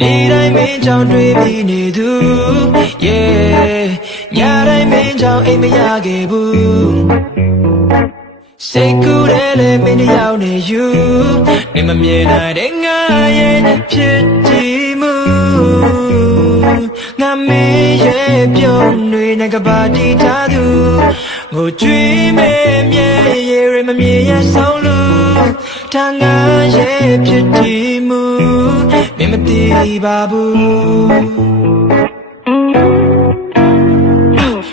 နေ့တိုင်းမင်းကြောင့်တွေ့ပြီးနေသူ yeah ညတိုင်းမင်းကြောင့်အိမ်မရခဲ့ဘူးစိတ်ကူးတယ်လေမင်းတယောက်နေယူနေမမြင်နိုင်တဲ့ငါရဲ့ဖြစ်တည်မှုငါမင်းရဲ့ပြုံးတွေနဲ့ကပါတီထားသူငိုကြွေးမဲ့မြဲရေရမမြင်ရဆုံးလို့တန်ငါရဲ့ဖြစ်တည်မှုမင်းမသိပါဘူး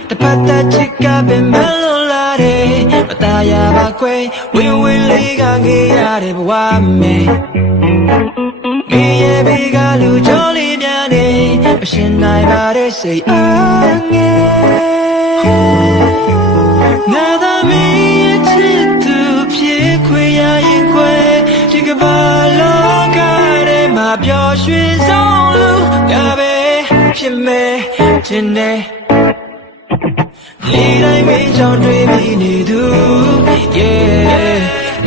တပတ်တာချစ်ကပဲမလို့လာတယ်မตายရပါခွေဝင်းဝင်းလေးကငေးရတဲ့ဘဝမေမင်းရဲ့ဘေးကလူကြောလေးများနေမရှင်းနိုင်ပါတဲ့စိတ်အားငယ်ငါသာမင်းရဲ့ချစ်သူဖြစ်ခွေရရင်ခွေဒီကဘာလောကထဲမှာပျော်ရွှင်ဆုံးလူငါပဲဖြစ်မယ်ခြင်းနဲ့နေ့တိုင်းမင်းကြောင့်တွေ့ပြီးနေသူ yeah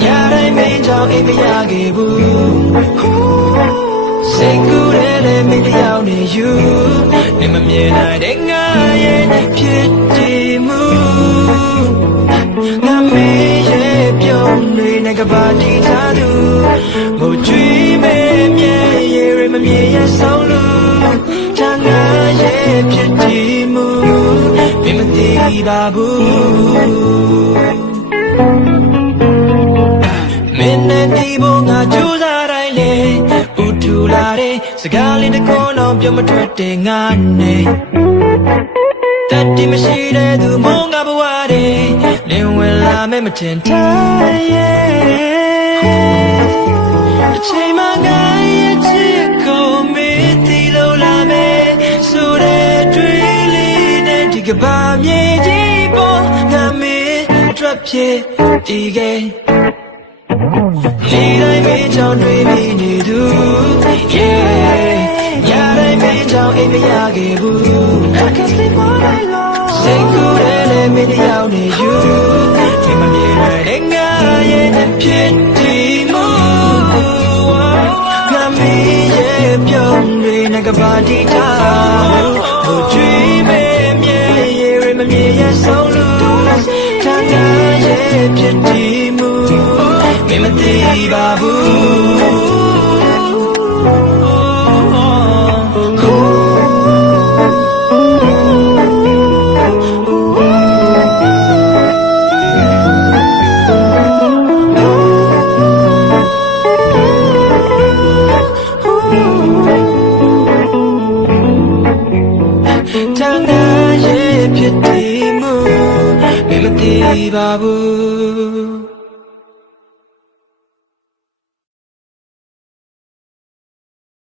ညတိုင်းမင်းကြောင့်အိမ်မရခဲ့ဘူးစိတ်ကူးတယ်လေမင်းတယောက်နေယူနေမမြင်နိုင်တဲ့ငါရဲ့ဖြစ်တည်မှုငါမင်းရဲ့ပြုံးတွေနဲ့ကပါတီထားသူငိုကြွေးမဲ့မြဲရေရမမြင်ရဆုံးလို့တန်ငါရဲ့ဖြစ်တည်မှုမင်းမသိပါဘူးမင်းနဲ့ဒီဘုံငါကြိုးစားတိုင်းလေဥထူလာတဲ့စကားလေးတစ်ခုတော့ပြောမထွက်တဲ့ငါနဲ့တတိမရှိတဲ့သူမုန်းငါဘဝတွေလင်းဝင်လာမဲ့မတင်ထားရဲ့အချိန်မှငါရဲ့ချစ်ကိုမင်းသိလို့လာမဲ့ဆိုတဲ့တွေ့လေးနဲ့ဒီကဘာမြေကြီးပေါ်ငါမင်းအတွက်ဖြစ်တည်ခဲ့နေ့တိုင်းမင်းကြောင့်တွေ့ပြီးနေသူ yeah ညတိုင်းမင်းကြောင့်အိမ်မရခဲ့ဘူး I can't sleep all night long စိတ်ကူးတယ်လေမင်းတယောက်နေယူဒီမမြင်နိုင်တဲ့ငါရဲ့ဖြစ်တည်မှုငါမင်းရဲ့ပြုံးတွေနဲ့ကပါတီထားဟိုကြွေးမဲ့မြဲရေရမမြင်ရဆုံးလို့တန်ငါရဲ့ဖြစ်တည်မှုမင်းမသိပါဘူးတန်ငါရဲ့ဖြစ်တည်မှုမင်းမသိပါဘူး